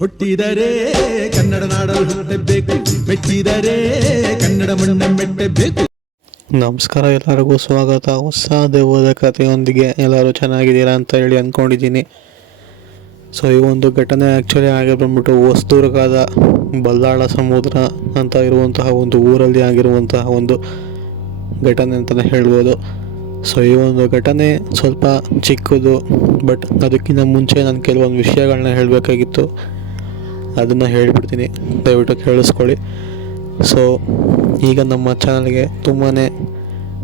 ಹುಟ್ಟಿದರೆ ಕನ್ನಡ ನಾಡಲು ಹುಟ್ಟಬೇಕು, ಮೆಟ್ಟಿದರೆ ಕನ್ನಡ ಮಣ್ಣ ಮೆಟ್ಟಬೇಕು. ನಮಸ್ಕಾರ, ಎಲ್ಲರಿಗೂ ಸ್ವಾಗತ. ಹೊಸ ದೆವ್ವದ ಕಥೆಯೊಂದಿಗೆ ಎಲ್ಲರೂ ಚೆನ್ನಾಗಿದ್ದೀರಾ ಅಂತ ಹೇಳಿ ಅಂದ್ಕೊಂಡಿದ್ದೀನಿ. ಸೊ ಈ ಒಂದು ಘಟನೆ ಆ್ಯಕ್ಚುಲಿ ಆಗಿ ಬಂದ್ಬಿಟ್ಟು ಹೊಸದುರ್ಗದ ಬಲ್ಲಾಳ ಸಮುದ್ರ ಅಂತ ಇರುವಂತಹ ಒಂದು ಊರಲ್ಲಿ ಆಗಿರುವಂತಹ ಒಂದು ಘಟನೆ ಅಂತಲೇ ಹೇಳ್ಬೋದು. ಸೊ ಈ ಒಂದು ಘಟನೆ ಸ್ವಲ್ಪ ಚಿಕ್ಕದು, ಬಟ್ ಅದಕ್ಕಿಂತ ಮುಂಚೆ ನಾನು ಕೆಲವೊಂದು ವಿಷಯಗಳನ್ನ ಹೇಳಬೇಕಾಗಿತ್ತು. ಅದನ್ನು ಹೇಳಿಬಿಡ್ತೀನಿ, ದಯವಿಟ್ಟು ಕೇಳಿಸ್ಕೊಳ್ಳಿ. ಸೊ ಈಗ ನಮ್ಮ ಚಾನಲ್ಗೆ ತುಂಬಾ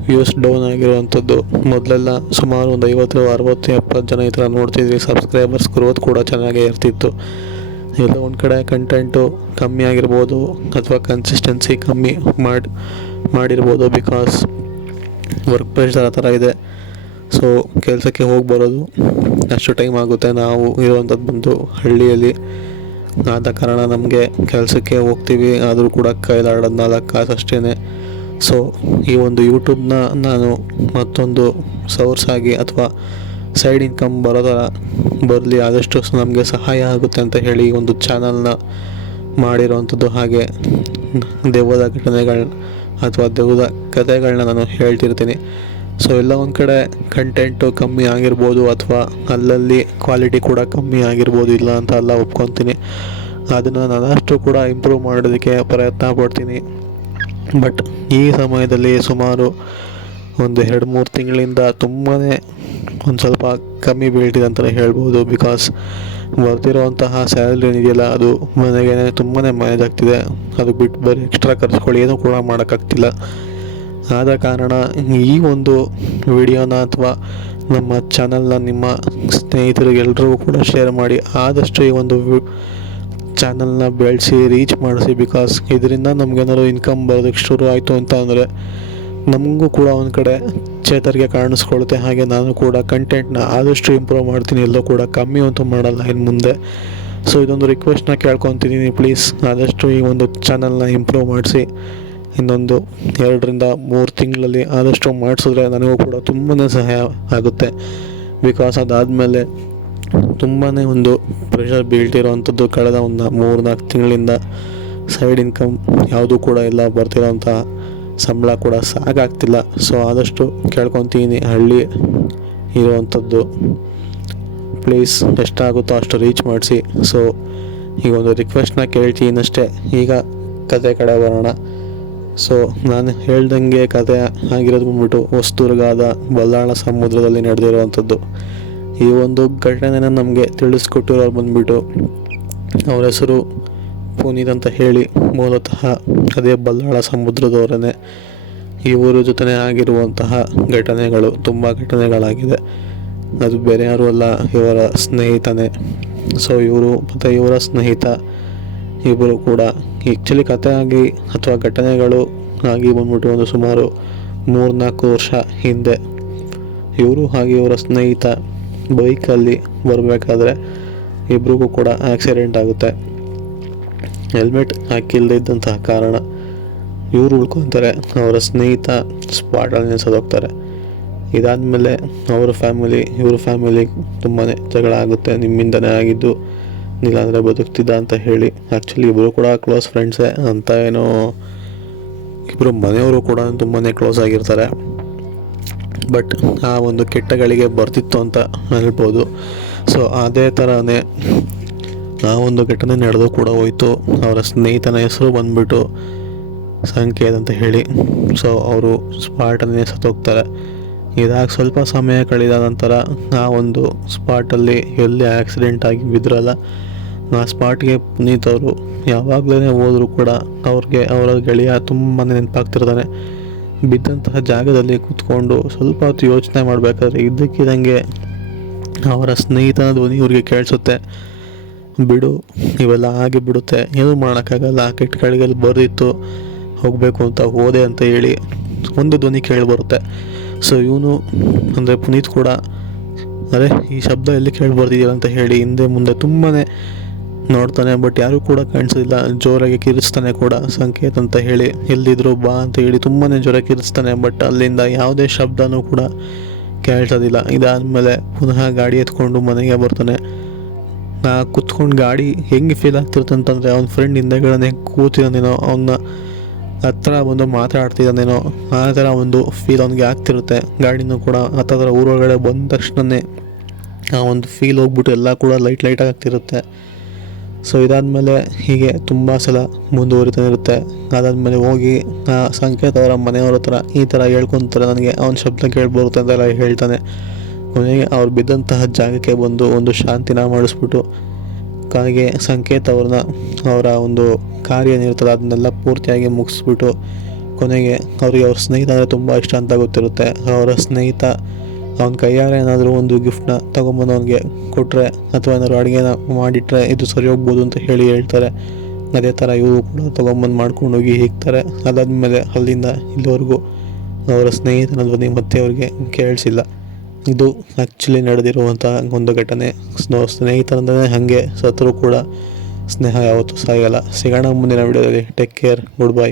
ವ್ಯೂಸ್ ಡೌನ್ ಆಗಿರುವಂಥದ್ದು. ಮೊದಲೆಲ್ಲ ಸುಮಾರು ಒಂದು 50-60-70 ಜನ ಈ ಥರ ನೋಡ್ತಿದ್ವಿ. ಸಬ್ಸ್ಕ್ರೈಬರ್ಸ್ ಗ್ರೋತ್ ಕೂಡ ಚೆನ್ನಾಗೇ ಇರ್ತಿತ್ತು. ಎಲ್ಲೋ ಒಂದು ಕಡೆ ಕಂಟೆಂಟು ಕಮ್ಮಿ ಆಗಿರ್ಬೋದು ಅಥವಾ ಕನ್ಸಿಸ್ಟೆನ್ಸಿ ಕಮ್ಮಿ ಮಾಡಿರ್ಬೋದು. ಬಿಕಾಸ್ ವರ್ಕ್ ಪ್ರೆಷರ್ ಆ ಥರ ಇದೆ. ಸೊ ಕೆಲಸಕ್ಕೆ ಹೋಗಿ ಬರೋದು ಅಷ್ಟು ಟೈಮ್ ಆಗುತ್ತೆ. ನಾವು ಇರುವಂಥದ್ದು ಬಂದು ಹಳ್ಳಿಯಲ್ಲಿ ಆದ ಕಾರಣ ನಮಗೆ ಕೆಲಸಕ್ಕೆ ಹೋಗ್ತೀವಿ, ಆದರೂ ಕೂಡ ಕೈಲಾಡೋದು 4 ಕಾಸು ಅಷ್ಟೇ. ಸೊ ಈ ಒಂದು ಯೂಟ್ಯೂಬ್ನ ನಾನು ಮತ್ತೊಂದು ಸೋರ್ಸ್ ಆಗಿ ಅಥವಾ ಸೈಡ್ ಇನ್ಕಮ್ ಬರೋ ಥರ ಬರಲಿ, ಆದಷ್ಟು ನಮಗೆ ಸಹಾಯ ಆಗುತ್ತೆ ಅಂತ ಹೇಳಿ ಈ ಒಂದು ಚಾನಲ್ನ ಮಾಡಿರೋವಂಥದ್ದು. ಹಾಗೆ ದೆವ್ವದ ಘಟನೆಗಳನ್ನ ಅಥವಾ ದೆವ್ವದ ಕಥೆಗಳನ್ನ ನಾನು ಹೇಳ್ತಿರ್ತೀನಿ. ಸೊ ಎಲ್ಲ ಒಂದು ಕಡೆ ಕಂಟೆಂಟು ಕಮ್ಮಿ ಆಗಿರ್ಬೋದು ಅಥವಾ ಅಲ್ಲಲ್ಲಿ ಕ್ವಾಲಿಟಿ ಕೂಡ ಕಮ್ಮಿ ಆಗಿರ್ಬೋದು, ಇಲ್ಲ ಅಂತ ಎಲ್ಲ ಒಪ್ಕೊತೀನಿ. ಅದನ್ನು ನಾನಷ್ಟು ಕೂಡ ಇಂಪ್ರೂವ್ ಮಾಡೋದಕ್ಕೆ ಪ್ರಯತ್ನ ಪಡ್ತೀನಿ. ಬಟ್ ಈ ಸಮಯದಲ್ಲಿ ಸುಮಾರು ಒಂದು 2-3 ತಿಂಗಳಿಂದ ತುಂಬಾ ಒಂದು ಸ್ವಲ್ಪ ಕಮ್ಮಿ ಬೀಳ್ತಿದೆ ಅಂತಲೇ ಹೇಳ್ಬೋದು. ಬಿಕಾಸ್ ಬರ್ತಿರೋವಂತಹ ಸ್ಯಾಲ್ರಿ ಏನಿದೆಯಲ್ಲ ಅದು ಮನೆಗೆ ತುಂಬಾ ಮ್ಯಾನೇಜ್ ಆಗ್ತಿದೆ. ಅದು ಬಿಟ್ಟು ಬರೀ ಎಕ್ಸ್ಟ್ರಾ ಖರ್ಚುಗಳು ಏನೂ ಕೂಡ ಮಾಡೋಕ್ಕಾಗ್ತಿಲ್ಲ. ಆದ ಕಾರಣ ಈ ಒಂದು ವಿಡಿಯೋನ ಅಥವಾ ನಮ್ಮ ಚಾನಲ್ನ ನಿಮ್ಮ ಸ್ನೇಹಿತರಿಗೆಲ್ಲರಿಗೂ ಕೂಡ ಶೇರ್ ಮಾಡಿ, ಆದಷ್ಟು ಈ ಒಂದು ಚಾನಲ್ನ ಬೆಳೆಸಿ ರೀಚ್ ಮಾಡಿಸಿ. ಬಿಕಾಸ್ ಇದರಿಂದ ನಮಗೇನಾದ್ರು ಇನ್ಕಮ್ ಬರೋದಕ್ಕೆ ಶುರು ಆಯಿತು ಅಂತ ಅಂದರೆ ನಮಗೂ ಕೂಡ ಒಂದು ಕಡೆ ಚೇತರಿಗೆ ಕಾಣಿಸ್ಕೊಳುತ್ತೆ. ಹಾಗೆ ನಾನು ಕೂಡ ಕಂಟೆಂಟ್ನ ಆದಷ್ಟು ಇಂಪ್ರೂವ್ ಮಾಡ್ತೀನಿ, ಎಲ್ಲೋ ಕೂಡ ಕಮ್ಮಿ ಅಂತೂ ಮಾಡಲ್ಲ ಇನ್ನು ಮುಂದೆ. ಸೊ ಇದೊಂದು ರಿಕ್ವೆಸ್ಟ್ನ ಕೇಳ್ಕೊತಿದ್ದೀನಿ, ಪ್ಲೀಸ್ ಆದಷ್ಟು ಈ ಒಂದು ಚಾನಲ್ನ ಇಂಪ್ರೂವ್ ಮಾಡಿಸಿ. ಇನ್ನೊಂದು 2-3 ತಿಂಗಳಲ್ಲಿ ಆದಷ್ಟು ಮಾಡಿಸಿದ್ರೆ ನನಗೂ ಕೂಡ ತುಂಬಾ ಸಹಾಯ ಆಗುತ್ತೆ. ಬಿಕಾಸ್ ಅದಾದಮೇಲೆ ತುಂಬಾ ಒಂದು ಪ್ರೆಷರ್ ಬೀಳ್ತಿರೋವಂಥದ್ದು. ಕಳೆದ ಒಂದು 3-4 ತಿಂಗಳಿಂದ ಸೈಡ್ ಇನ್ಕಮ್ ಯಾವುದೂ ಕೂಡ ಇಲ್ಲ, ಬರ್ತಿರೋಂಥ ಸಂಬಳ ಕೂಡ ಸಾಕಾಗ್ತಿಲ್ಲ. ಸೊ ಆದಷ್ಟು ಕೇಳ್ಕೊತೀನಿ, ಹಳ್ಳಿ ಇರುವಂಥದ್ದು ಪ್ಲೀಸ್ ಎಷ್ಟಾಗುತ್ತೋ ಅಷ್ಟು ರೀಚ್ ಮಾಡಿಸಿ. ಸೊ ಈಗ ಒಂದು ರಿಕ್ವೆಸ್ಟ್ನ ಕೇಳ್ತೀನಿ ಅಷ್ಟೇ. ಈಗ ಕತೆ ಕಡೆ ಬರೋಣ. ಸೊ ನಾನು ಹೇಳ್ದಂಗೆ ಕತೆ ಆಗಿರೋದು ಬಂದ್ಬಿಟ್ಟು ಹೊಸದುರ್ಗದ ಬಲ್ಲಾಳ ಸಮುದ್ರದಲ್ಲಿ ನಡೆದಿರುವಂಥದ್ದು. ಈ ಒಂದು ಘಟನೆನ ನಮಗೆ ತಿಳಿಸ್ಕೊಟ್ಟಿರೋರು ಬಂದ್ಬಿಟ್ಟು ಅವ್ರ ಹೆಸರು ಪುನೀತ್ ಅಂತ ಹೇಳಿ, ಮೂಲತಃ ಅದೇ ಬಲ್ಲಾಳ ಸಮುದ್ರದವರೇ. ಇವರ ಜೊತೆ ಆಗಿರುವಂತಹ ಘಟನೆಗಳು ತುಂಬ ಘಟನೆಗಳಾಗಿದೆ. ಅದು ಬೇರೆ ಯಾರೂ ಅಲ್ಲ, ಇವರ ಸ್ನೇಹಿತನೇ. ಸೊ ಇವರು ಮತ್ತು ಇವರ ಸ್ನೇಹಿತ ಇಬ್ಬರು ಕೂಡ ಆ್ಯಕ್ಚುಲಿ ಕತೆ ಆಗಿ ಅಥವಾ ಘಟನೆಗಳು ಆಗಿ ಬಂದ್ಬಿಟ್ಟು ಒಂದು ಸುಮಾರು 3-4 ವರ್ಷ ಹಿಂದೆ ಇವರು ಹಾಗೆ ಇವರ ಸ್ನೇಹಿತ ಬೈಕಲ್ಲಿ ಬರಬೇಕಾದ್ರೆ ಇಬ್ರಿಗೂ ಕೂಡ ಆಕ್ಸಿಡೆಂಟ್ ಆಗುತ್ತೆ. ಹೆಲ್ಮೆಟ್ ಹಾಕಿಲ್ಲದೆ ಇದ್ದಂತಹ ಕಾರಣ ಇವರು ಉಳ್ಕೊತಾರೆ, ಅವರ ಸ್ನೇಹಿತ ಸ್ಪಾಟಲ್ಲಿ ಸತ್ತೋಗ್ತಾರೆ. ಇದಾದಮೇಲೆ ಇವ್ರ ಫ್ಯಾಮಿಲಿ ತುಂಬಾ ಜಗಳ ಆಗುತ್ತೆ. ನಿಮ್ಮಿಂದನೇ ಆಗಿದ್ದು, ಇಲ್ಲಾಂದರೆ ಬದುಕ್ತಿದ್ದ ಅಂತ ಹೇಳಿ. ಆ್ಯಕ್ಚುಲಿ ಇಬ್ಬರು ಕೂಡ ಕ್ಲೋಸ್ ಫ್ರೆಂಡ್ಸೇ ಅಂತ, ಏನೋ ಇಬ್ಬರು ಮನೆಯವರು ಕೂಡ ತುಂಬಾ ಕ್ಲೋಸ್ ಆಗಿರ್ತಾರೆ. ಬಟ್ ಆ ಒಂದು ಕೆಟ್ಟಗಳಿಗೆ ಬರ್ತಿತ್ತು ಅಂತ ಹೇಳ್ಬೋದು. ಸೊ ಅದೇ ಥರನೇ ಆ ಒಂದು ಘಟನೆ ನಡೆದು ಕೂಡ ಹೋಯಿತು. ಅವರ ಸ್ನೇಹಿತನ ಹೆಸರು ಬಂದ್ಬಿಟ್ಟು ಸಂಕೇತ್ ಅಂತ ಹೇಳಿ. ಸೊ ಅವರು ಸ್ಪಾಟನ್ನೇ ಸತ್ತೋಗ್ತಾರೆ. ಇದಾಗಿ ಸ್ವಲ್ಪ ಸಮಯ ಕಳೆದ ನಂತರ ಆ ಒಂದು ಸ್ಪಾಟಲ್ಲಿ ಎಲ್ಲಿ ಆಕ್ಸಿಡೆಂಟ್ ಆಗಿ ಬಿದ್ರಲ್ಲ, ಆ ಸ್ಪಾಟ್ಗೆ ಪುನೀತ್ ಅವರು ಯಾವಾಗಲೇ ಹೋದರೂ ಕೂಡ ಅವ್ರಿಗೆ ಅವರ ಗೆಳೆಯ ತುಂಬಾ ನೆನಪಾಗ್ತಿರ್ತಾನೆ. ಬಿದ್ದಂತಹ ಜಾಗದಲ್ಲಿ ಕೂತ್ಕೊಂಡು ಸ್ವಲ್ಪ ಹೊತ್ತು ಯೋಚನೆ ಮಾಡಬೇಕಾದ್ರೆ ಇದ್ದಕ್ಕಿದ್ದಂಗೆ ಅವರ ಸ್ನೇಹಿತನ ಧ್ವನಿ ಇವ್ರಿಗೆ ಕೇಳಿಸುತ್ತೆ, ಬಿಡು ಇವೆಲ್ಲ ಆಗಿ ಬಿಡುತ್ತೆ, ಏನೂ ಮಾಡೋಕ್ಕಾಗಲ್ಲ, ಕೆಟ್ಟಗಳಿಗೆ ಬರೆದಿತ್ತು ಹೋಗಬೇಕು ಅಂತ ಹೋದೆ ಅಂತ ಹೇಳಿ ಒಂದು ಧ್ವನಿ ಕೇಳಿಬರುತ್ತೆ. ಸೊ ಇವನು ಅಂದರೆ ಪುನೀತ್ ಕೂಡ ಅರೆ ಈ ಶಬ್ದ ಎಲ್ಲಿ ಕೇಳಿಬರ್ತಿದ್ದೀರ ಅಂತ ಹೇಳಿ ಹಿಂದೆ ಮುಂದೆ ತುಂಬಾ ನೋಡ್ತಾನೆ. ಬಟ್ ಯಾರೂ ಕೂಡ ಕಾಣಿಸೋದಿಲ್ಲ. ಜೋರಾಗಿ ಕಿರಿಸ್ತಾನೆ ಕೂಡ, ಸಂಕೇತ್ ಅಂತ ಹೇಳಿ, ಎಲ್ಲಿದ್ರು ಬಾ ಅಂತ ಹೇಳಿ ತುಂಬಾ ಜೋರಾಗಿ ಕಿರಿಸ್ತಾನೆ. ಬಟ್ ಅಲ್ಲಿಂದ ಯಾವುದೇ ಶಬ್ದನೂ ಕೂಡ ಕೇಳಿಸೋದಿಲ್ಲ. ಇದಾದಮೇಲೆ ಪುನಃ ಗಾಡಿ ಎತ್ಕೊಂಡು ಮನೆಗೆ ಬರ್ತಾನೆ. ಕುತ್ಕೊಂಡು ಗಾಡಿ ಹೆಂಗೆ ಫೀಲ್ ಆಗ್ತಿರುತ್ತೆ ಅಂತಂದರೆ ಅವ್ನ ಫ್ರೆಂಡ್ ಹಿಂದೆಗಡೆ ಕೂತಿದ್ದಾನೇನೋ, ಅವನ್ನ ಹತ್ರ ಬಂದು ಮಾತಾಡ್ತಿದ್ದಾನೇನೋ ಆ ಥರ ಒಂದು ಫೀಲ್ ಅವ್ನಿಗೆ ಆಗ್ತಿರುತ್ತೆ. ಗಾಡಿನೂ ಕೂಡ ಹತ್ತಿರ ಊರೊಳಗಡೆ ಬಂದ ತಕ್ಷಣವೇ ಆ ಒಂದು ಫೀಲ್ ಹೋಗ್ಬಿಟ್ಟು ಎಲ್ಲ ಕೂಡ ಲೈಟಾಗಿ ಆಗ್ತಿರುತ್ತೆ. ಸೊ ಇದಾದಮೇಲೆ ಹೀಗೆ ತುಂಬ ಸಲ ಮುಂದುವರಿತಾನೆ ಇರುತ್ತೆ. ಅದಾದಮೇಲೆ ಹೋಗಿ ಸಂಕೇತ್ ಅವರ ಮನೆಯವ್ರ ಹತ್ರ ಈ ಥರ ಹೇಳ್ಕೊತಾರೆ, ನನಗೆ ಅವನ ಶಬ್ದ ಕೇಳ್ಬರುತ್ತೆ ಅಂತೆಲ್ಲ ಹೇಳ್ತಾನೆ. ಕೊನೆಗೆ ಅವ್ರು ಬಿದ್ದಂತಹ ಜಾಗಕ್ಕೆ ಬಂದು ಒಂದು ಶಾಂತಿನ ಮಾಡಿಸ್ಬಿಟ್ಟು ಕಾಗೆ ಸಂಕೇತ್ ಅವರ ಒಂದು ಕಾರ್ಯ ಏನಿರ್ತದೆ ಅದನ್ನೆಲ್ಲ ಪೂರ್ತಿಯಾಗಿ ಮುಗಿಸ್ಬಿಟ್ಟು ಕೊನೆಗೆ ಅವ್ರಿಗೆ ಅವ್ರ ಸ್ನೇಹಿತ ಅಂದರೆ ತುಂಬ ಇಷ್ಟ ಅಂತ ಗೊತ್ತಿರುತ್ತೆ. ಅವರ ಸ್ನೇಹಿತ ಅವನ ಕೈಯಾರೆ ಏನಾದರೂ ಒಂದು ಗಿಫ್ಟ್ನ ತೊಗೊಂಬಂದು ಅವನಿಗೆ ಕೊಟ್ಟರೆ ಅಥವಾ ಏನಾದ್ರು ಅಡುಗೆನ ಮಾಡಿಟ್ರೆ ಇದು ಸರಿ ಹೋಗ್ಬೋದು ಅಂತ ಹೇಳ್ತಾರೆ. ಅದೇ ಥರ ಇವರು ಕೂಡ ತೊಗೊಂಬಂದು ಮಾಡ್ಕೊಂಡೋಗಿ ಹಿಗ್ತಾರೆ. ಅದಾದಮೇಲೆ ಅಲ್ಲಿಂದ ಇಲ್ಲಿವರೆಗೂ ಅವರ ಸ್ನೇಹಿತನ ಧ್ವನಿ ಮತ್ತೆ ಅವ್ರಿಗೆ ಕೇಳಿಸಿಲ್ಲ. ಇದು ಆ್ಯಕ್ಚುಲಿ ನಡೆದಿರುವಂಥ ಒಂದು ಘಟನೆ. ಸ್ನೇಹಿತರಂದರೆ ಹಾಗೆ ಸತ್ರು ಕೂಡ ಸ್ನೇಹ ಯಾವತ್ತೂ ಸಾಯಲ್ಲ. ಸಿಗೋಣ ಮುಂದಿನ ವಿಡಿಯೋದಲ್ಲಿ. Take care, good bye.